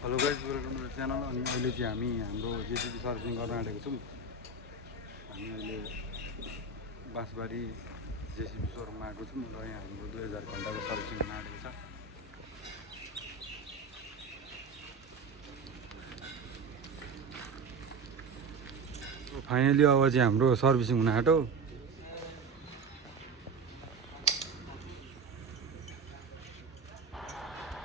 Hello guys, welcome to the channel. अनि अहिले चाहिँ हामी हाम्रो जेसीबी सर्भिसिङ गर्न आँटेको छौँ। हामी अहिले बाँसबारी जेसीबी सोरुममा आएको छौँ र यहाँ हाम्रो 2000 घन्टाको सर्भिसिङ गर्न आँटेको छ। फाइनली अब चाहिँ हाम्रो सर्भिसिङ हुन आँट्यो।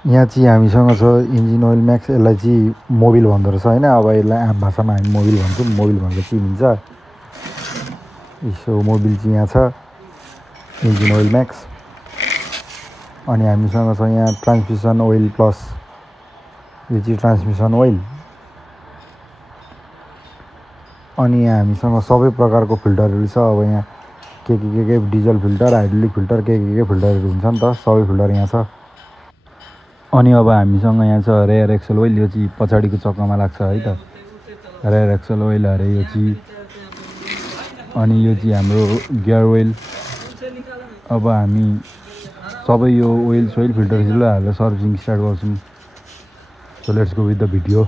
यहाँ चाहिँ हामीसँग छ इन्जिन ओइल म्याक्स। यसलाई चाहिँ मोबिल भन्दो रहेछ होइन। अब यसलाई आम भाषामा हामी मोबिल भन्छौँ। मोबिल भनेर चिनिन्छ। यसो मोबिल चाहिँ यहाँ छ, इन्जिन ओइल म्याक्स। अनि हामीसँग छ यहाँ ट्रान्समिसन ओइल प्लस, यो चाहिँ ट्रान्समिसन ओइल। अनि यहाँ हामीसँग सबै प्रकारको फिल्टरहरू छ। अब यहाँ के डिजल फिल्टर, हाइड्रोलिक फिल्टर, के फिल्टरहरू हुन्छ नि त, सबै फिल्टर यहाँ छ। अनि अब हामीसँग यहाँ छ रेयर एक्सल ओइल। यो चाहिँ पछाडिको चक्कामा लाग्छ है त, रेयर एक्सल ओइल अरे यो चाहिँ। अनि यो चाहिँ हाम्रो गियर ओइल। अब हामी सबै यो ओइल फिल्टर हालेर सर्भिसिङ स्टार्ट गर्छौँ। So let's go with the video.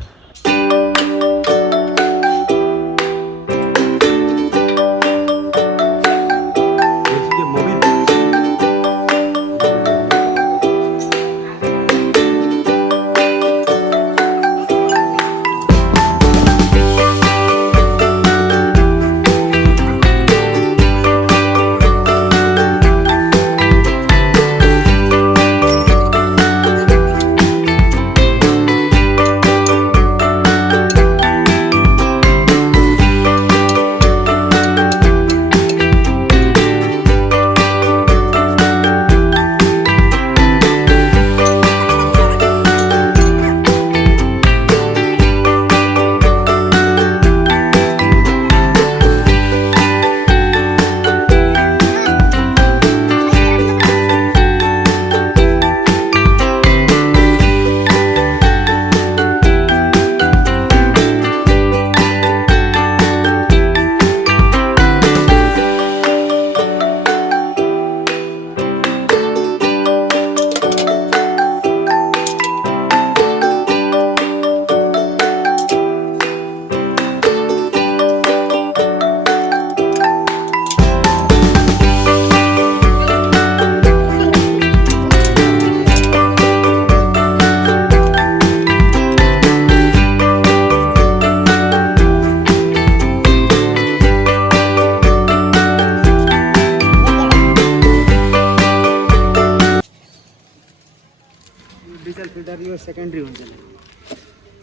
Diesel filter यो सेकेन्डरी हुन्छ नि,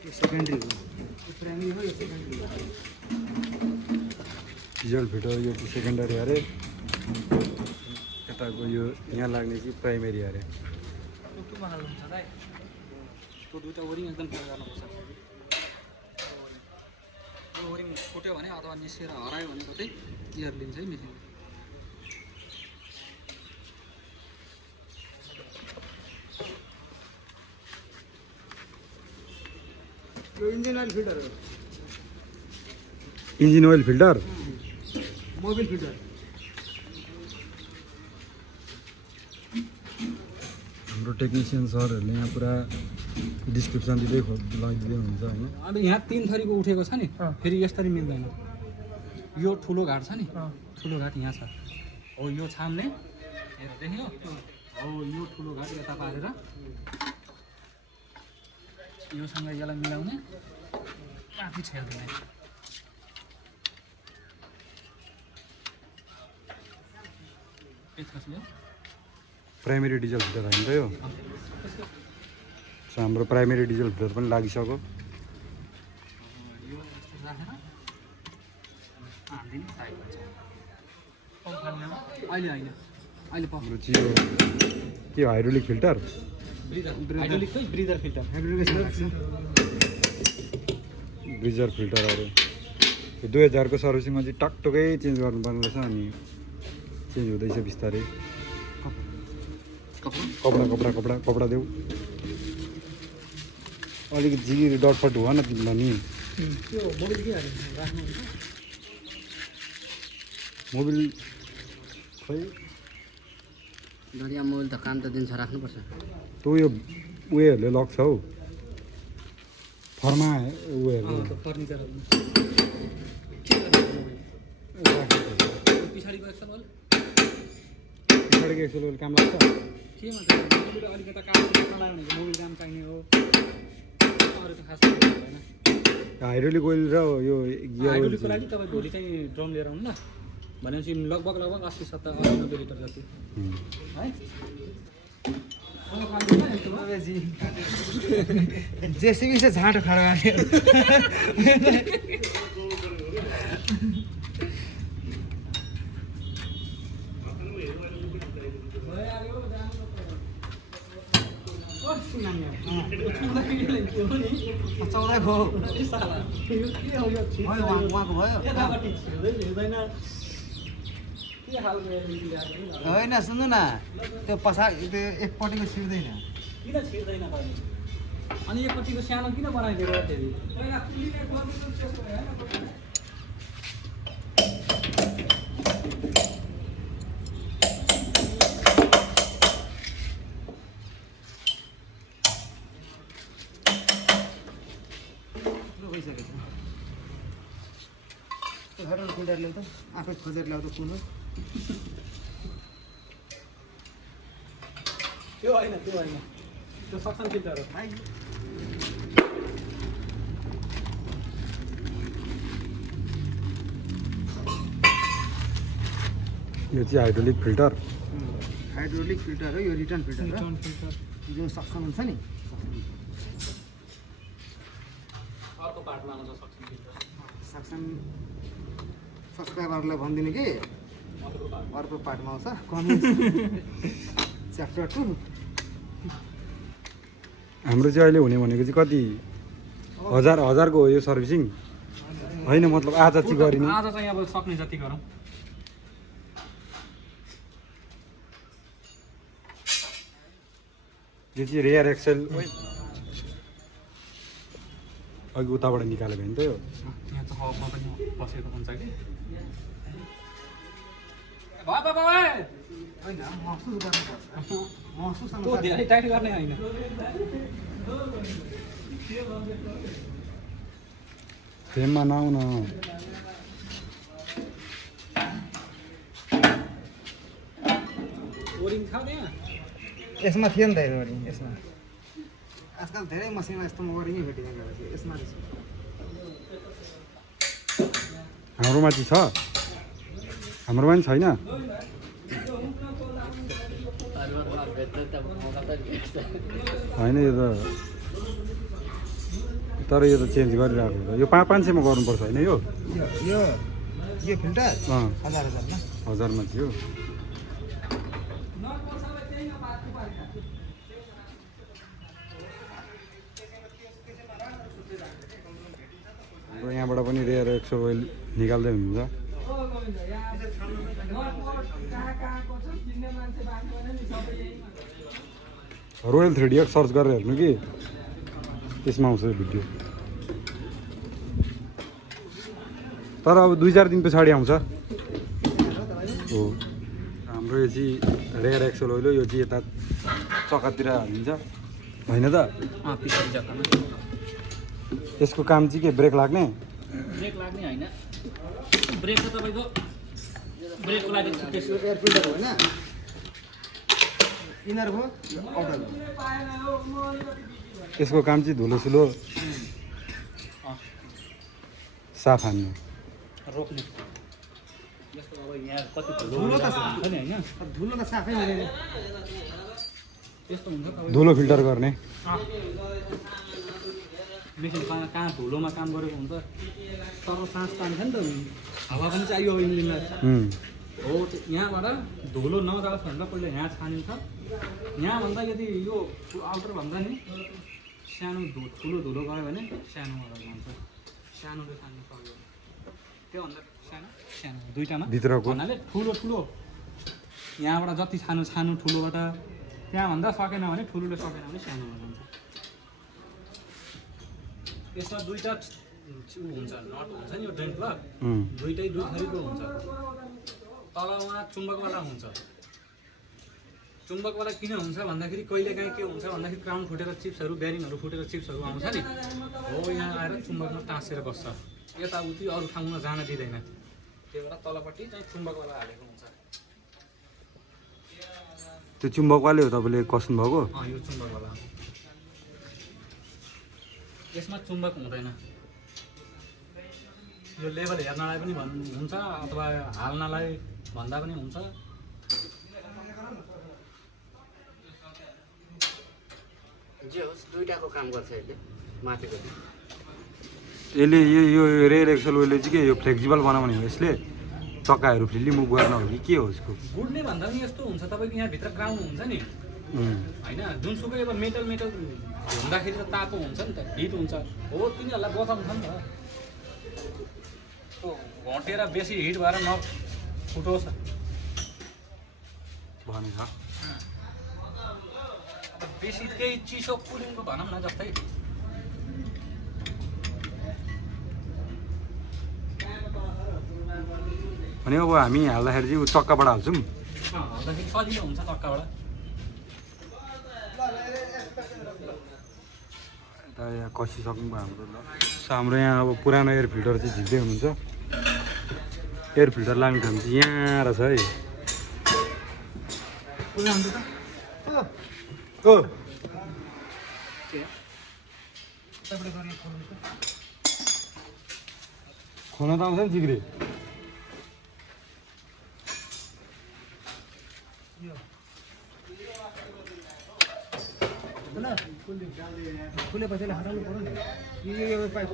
यो सेकेन्डरी हो, यो प्राइमरी हो, यो सेकेन्डरी हो। डिजल फिल्टर यो चाहिँ सेकेन्डरी अरे, यताको यो यहाँ लाग्ने चाहिँ प्राइमेरी अरे। के बनाउनु हुन्छ त? त्यो दुईटा ओरिङ एकदम क्लियर गर्नुपर्छ। यो ओरिङ फुट्यो भने अथवा निस्केर हरायो भने कतै एयर लिन्छ है मेसिन। यो इन्जिन ओइल फिल्टर हो। Engine oil filter, Mobil filter. हाम्रो टेक्निसियन सरहरूले यहाँ पुरा डिस्क्रिप्सन दिँदै लगाइदिँदै हुन्छ होइन। अब यहाँ 3 थरीको उठेको छ नि, फेरि यसरी मिल्दैन। यो ठुलो घाट छ नि, ठुलो घाट यहाँ छ। हो यो छाम्ने, हेर देख्यो? हो यो ठुलो घाट यता पारेर योसँग यसलाई मिलाउने, माथि छेल्दिने। प्राइमेरी डिजल फिल्टर होइन त यो। हाम्रो प्राइमेरी डिजल फिल्टर पनि लागिसक्यो। हाम्रो चाहिँ यो के hydraulic filter, Breezer filter, Breezer filter अरे। यो 2000 को सर्भिसिङमा चाहिँ टकटकै चेन्ज गर्नुपर्ने रहेछ। अनि चेन्ज हुँदैछ बिस्तारै। कपडा देऊ अलिकति जिगिरी डटफट हुन तिमीलाई नि। मोबिल खै दरिया मोबिल त काम त दिन्छ, राख्नुपर्छ। तँ यो उयोहरूले लग्छ हौ, फर्मा उयोहरू त्यो फर्निचरहरू पछाडिको एक्सल वाल पछाडिको एक्सल वाल काम लाग्छ केमा त मोबिल अलिकति काम नलाग्ने मोबिल काम चाहिने हो अरू त खास भएन हाइड्रोलिक ओइल र यो गियर हाइड्रोलिकको लागि तपाईँ भोलि चाहिँ ड्रम लिएर आउनु ल भनेपछि लगभग 80-90 लिटर जति है जेसीबी से झाँटो खाएर आयो चौधै भयो उहाँको भयो होइन सुन्नु न त्यो पछाडि त्यो एकपट्टिको छिर्दैन किन छिर्दैन अनि एकपट्टिको सानो किन बनाइदिएर फेरि फिल्टर ल्याउ त आफै खोजेर ल्याउ त कुन हो त्यो होइन त्यो सक्सन फिल्टर हो यो चाहिँ हाइड्रोलिक फिल्टर हाइड्रोलिक फिल्टर हो यो रिटर्न फिल्टर हो फिल्टर जो सक्सन हुन्छ नि अर्को पार्टमा आउँछ सक्सन फिल्टर सक्सन सब्सक्राइबरलाई भनिदिनु कि अर्को पार्टमा आउँछ कमेन्ट च्याप्टर 2 हाम्रो चाहिँ अहिले हुने भनेको चाहिँ कति हजारको हो यो सर्भिसिङ होइन मतलब आज चाहिँ गरिने आज चाहिँ अब सक्ने जति गरौँ यो चाहिँ रेयर एक्सेल अघि उताबाट निकाल्यो भने त यो यहाँ चाहिँ हबमा पनि बसेको हुन्छ कि होइन महसुस गर्नुपर्छ महसुस त्यो धेरै टाइट गर्ने होइन फ्रेममा नआउन ओरिङ छ त्यहाँ यसमा थियो नि त वरिङ यसमा आजकल धेरै मसिनमा यस्तोमा वरिङै भेटिँदैन यसमा हाम्रोमा चाहिँ छ हाम्रोमा पनि छैन होइन यो त तर यो त चेन्ज गरिरहेको हो यो 500-500मा गर्नुपर्छ होइन यो यो फिल्टर अँ 1000 1000मा थियो यहाँबाट पनि रेयर एक्सो ओइल निकाल्दै हुनुहुन्छ रोयल 3dx सर्च गरेर हेर्नु कि त्यसमा आउँछ भिडियो तर अब 2-4 दिन पछाडि आउँछ हो हाम्रो यो चाहिँ रेयर एक्सल ओइल हो यो चाहिँ यता चक्कातिर हालिन्छ होइन त पछाडि जग्गामा यसको काम चाहिँ के ब्रेक लाग्ने ब्रेक लाग्ने होइन ब्रेक त तपाईँको ब्रेकको लागि त्यसको एयर फिल्टर होइन इनर भयो आउटर भयो यसको काम चाहिँ धुलोसुलो साफ हान्ने रोक्ने यस्तो अब यहाँ कति धुलो त छ नि होइन धुलो त साफै हुँदैन त्यस्तो हुन्छ तपाईँ धुलो फिल्टर गर्ने मेसिन कहाँ धुलोमा काम गरेको हुन्छ तर सास तान्छ नि त हावा पनि चाहियो इन्जिनलाई हो यहाँबाट धुलो नजाओस् भनेर पहिला यहाँ छानिन्छ यहाँभन्दा यदि यो आउटरभन्दा नि सानो ठुलो धुलो गयो भने सानोमा जान्छ सानोले छान्नु सक्यो त्योभन्दा सानो दुईवटामा भित्रको भन्नाले ठुलो यहाँबाट जति सानो ठुलोबाट त्यहाँभन्दा सकेन भने ठुलोले सकेन भने सानोमा जान्छ यसमा दुईवटा हुन्छ नट हुन्छ नि यो ड्रेन प्लग दुई थरीको हुन्छ तलमा चुम्बकवाला हुन्छ चुम्बकवाला किन हुन्छ भन्दाखेरि कहिलेकाहीँ के हुन्छ भन्दाखेरि क्राउन फुटेर चिप्सहरू ब्यारिङहरू फुटेर चिप्सहरू आउँछ नि हो यहाँ आएर चुम्बकमा टाँसेर बस्छ यताउति अरू ठाउँमा जान दिँदैन त्यही भएर तलपट्टि चाहिँ चुम्बकवाला हालेको हुन्छ त्यो चुम्बकवाले हो तपाईँले कस्नु भएको यो चुम्बकवाला यसमा चुम्बक हुँदैन यो लेभल हेर्नलाई पनि हुन्छ अथवा हाल्नलाई भन्दा पनि हुन्छ जे होस् दुईटाको काम गर्छ यसले माथिको यसले यो रेयर एक्सल वेलले चाहिँ के यो फ्लेक्सिबल बनाउने हो यसले चक्काहरू फ्रिली मुभ गर्न हो कि के हो यसको गुड्ने भन्दा पनि यस्तो हुन्छ तपाईँको यहाँभित्र ग्राउन्ड हुन्छ नि होइन जुनसुकै अब मेटल हुँदाखेरि त तातो हुन्छ नि त हिट हुन्छ हो तिनीहरूलाई बचाउँछ नि त घटेर बेसी हिट भएर नफुटोस् भनेछ बेसी केही चिसो कुलिङको भनौँ न जस्तै अनि अब हामी हाल्दाखेरि चाहिँ चक्काबाट हाल्छौँ हाल्दाखेरि सजिलो हुन्छ चक्काबाट यहाँ कसिसक्नु भयो हाम्रो ल हाम्रो यहाँ अब पुरानो एयर फिल्टर चाहिँ झिक्दै हुनुहुन्छ एयर फिल्टर लाग्ने ठाउँ चाहिँ यहाँ रहेछ है ओ खोला त आउँछ नि जिग्रे खुले पछि हटाउनु पर्यो नि यो पाइप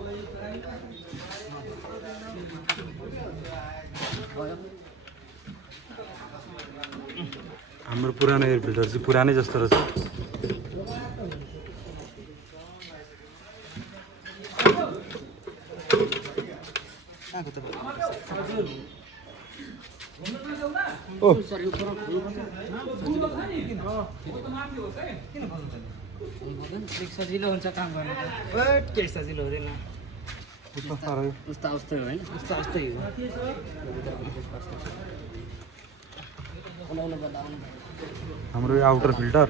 हाम्रो पुरानो एयर फिल्टर चाहिँ पुरानै जस्तो रहेछ ओ सजिलो हुन्छ काम गर्नु के सजिलो हुँदैन उस्ता उस्तै हो होइन उस्ता उस्तै हो हाम्रो यो आउटर फिल्टर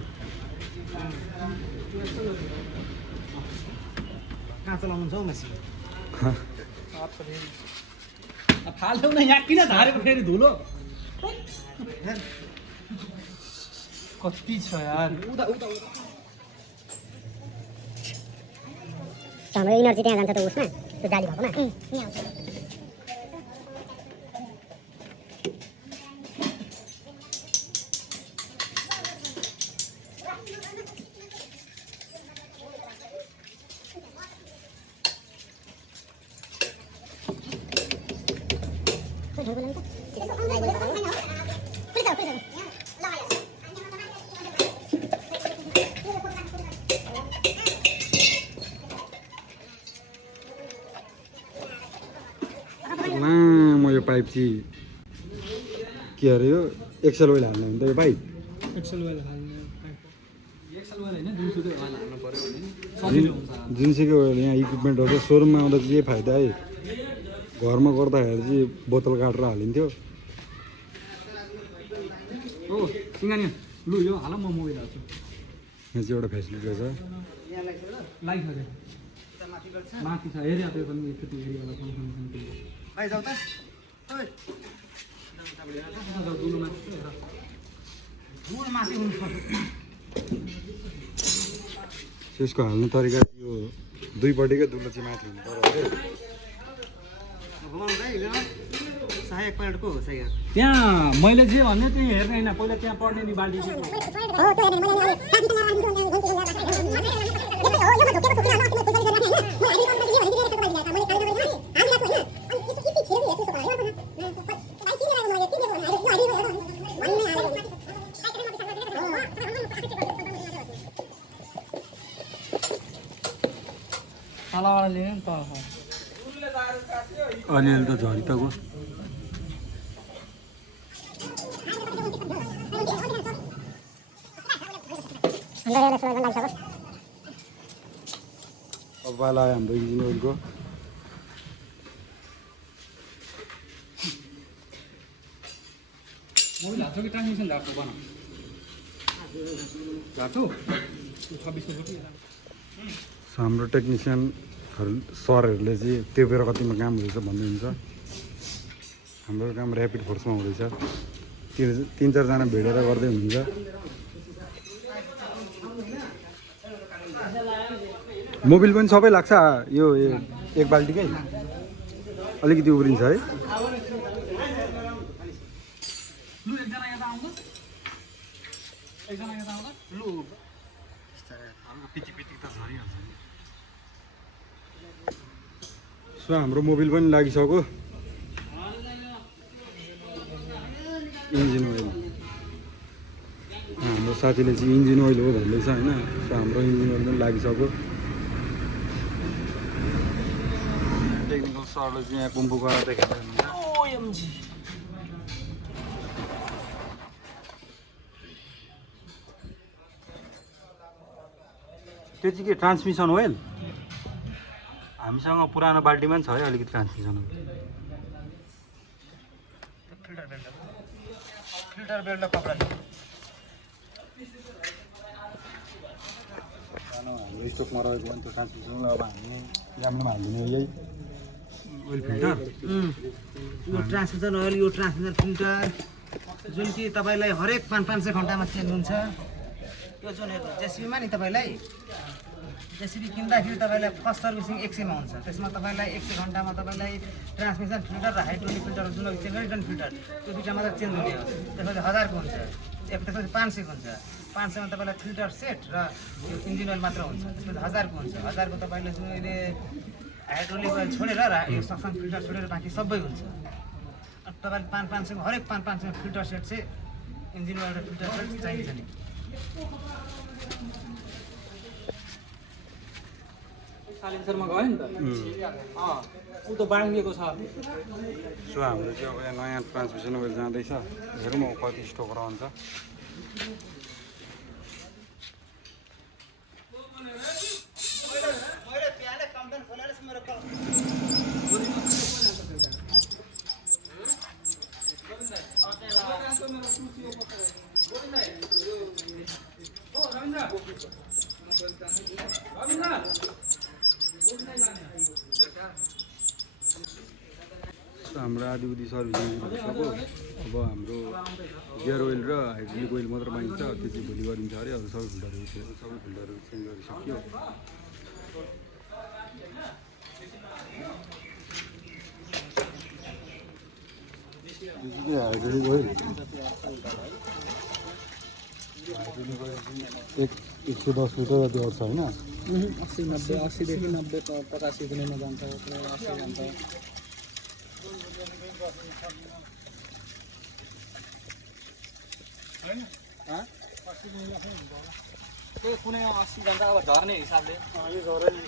कहाँ चलाउनुहुन्छ हौ मेसिन फाल्थ्यौ न यहाँ किन झारेको फेरि धुलो कति छ यार हाम्रो इनर्जी त्यहाँ जान्छ त उसमा त्यो जाली भएकोमा म यो पाइप चाहिँ के अरे यो एक्सल ओइल हाल्ने हो नि त यो पाइप एक्सल वाला होइन जुनसुकै वाला हाल्नु पर्यो भने सजिलो हुन्छ जुनसुकै ओइल यहाँ इक्विपमेन्टहरू सोरुममा आउँदा चाहिँ के फाइदा है घरमा गर्दाखेरि चाहिँ बोतल काटेर हालिन्थ्यो हो सिङ्गानी लु यो हाल म मोबाइल हाल्छु यहाँ चाहिँ एउटा फेसिलिटी रहेछ लाइट हजुर माथि छ हेऱ्यो त्यो पनि एकचोटि हेऱ्यो भाइ जाऊ त दुलो माथि छ दुल माथि हुनुपर्छ त्यसको हाल्ने तरिका यो दुईपट्टिकै दुलो चाहिँ माथि हुनु पर्यो अरे घुमाउनु भाइ सहायक पल्टको हो सही त्यहाँ मैले जे भन्ने त्यही हेर्ने होइन पहिला त्यहाँ पढ्ने नि बाल्टी तलबाट लिनु नि तल अलिअलि त झरी त गयो अब पाला आयो हाम्रो इन्जिन ओइलको मोबाइल हाल्छु कि ट्रान्समिसन हाल्छु बनाऊ घाटो 26 फुट हाम्रो टेक्निसियनहरू सरहरूले चाहिँ त्यो बेला कतिमा काम हुँदैछ भन्नुहुन्छ। हाम्रो काम ऱ्यापिड फोर्समा हुँदैछ, 3-4जना भिडेर गर्दै हुनुहुन्छ। मोबिल पनि सबै लाग्छ यो एक बाल्टीकै, अलिकति उब्रिन्छ है। लु एकजना यता आउनु, एकजना यता आउनु लु पिटी पिटी त झरिहाल्छ नि। सो हाम्रो मोबिल पनि लागिसक्यो, इन्जिन ओइल हाम्रो साथीले चाहिँ इन्जिन ओइल हो भन्दैछ होइन। सो हाम्रो इन्जिन ओइल पनि लागिसक्यो। टेक्निकल सरले चाहिँ यहाँ कुम्पु गराउँदै खेल्नुहुन्छ। ओएमजी त्यो चाहिँ के ट्रान्समिसन ओइल? हामीसँग पुरानो बाल्टीमा पनि छ है अलिकति ट्रान्समिसन ओइल। फिल्टर बेल्ट कपडा हाम्रो स्टकमा रहेको भने त्यो ट्रान्समिसन ओइल अब हामी जाम्लोमा हालिदिने यही ओइल फिल्टर। यो ट्रान्समिसन ओइल, यो ट्रान्समिसन फिल्टर जुन कि तपाईँलाई हरेक 500 घन्टामा चेन्ज हुन्छ। यो जुन जेसिबीमा नि तपाईँलाई जेसिबी किन्दाखेरि तपाईँलाई फर्स्ट सर्भिसिङ 100 मा हुन्छ। त्यसमा तपाईँलाई 100 घन्टामा तपाईँलाई ट्रान्समिसन फिल्टर र हाइड्रोलिक फिल्टर जुन रिटर्न फिल्टर त्यो दुईवटा मात्र चेन्ज हुने हो। त्यसपछि 1000 को हुन्छ, त्यसपछि 500 को हुन्छ। 500 मा तपाईँलाई फिल्टर सेट र यो इन्जिन ओइल मात्र हुन्छ। त्यसपछि 1000 को हुन्छ। 1000 को तपाईँले जुन अहिले हाइड्रोलिक ओइल छोडेर र यो सक्सन फिल्टर छोडेर बाँकी सबै हुन्छ। अनि तपाईँले 500 को हरेक 500 फिल्टर सेट चाहिँ इन्जिन ओइल र फिल्टर सेट चाहिन्छ नि। सालिन्सरमा गयो नि त ऊ त बाँडिएको छ। सो हाम्रो चाहिँ अब यहाँ नयाँ ट्रान्समिसन ओइल जाँदैछ, हेरौँ अब कति स्टक रहन्छ। हाम्रो आधीउधी सर्भिसिङ भइसक्यो। अब हाम्रो गियर ओइल र हाइड्रोलिक ओइल मात्र पाइन्छ, त्यो चाहिँ भोलि गरिन्छ अरे। अरू सबै फिल्टरहरू चेन्ज गरिसक्यो। हाइड्रोलिक ओइल 110 लिटर जति अट्छ होइन। 80 देखि 90 85 कुनैमा जान्छ, 80 जान्छ। कुनै 80 जान्छ अब झर्ने हिसाबले। यो झर्ने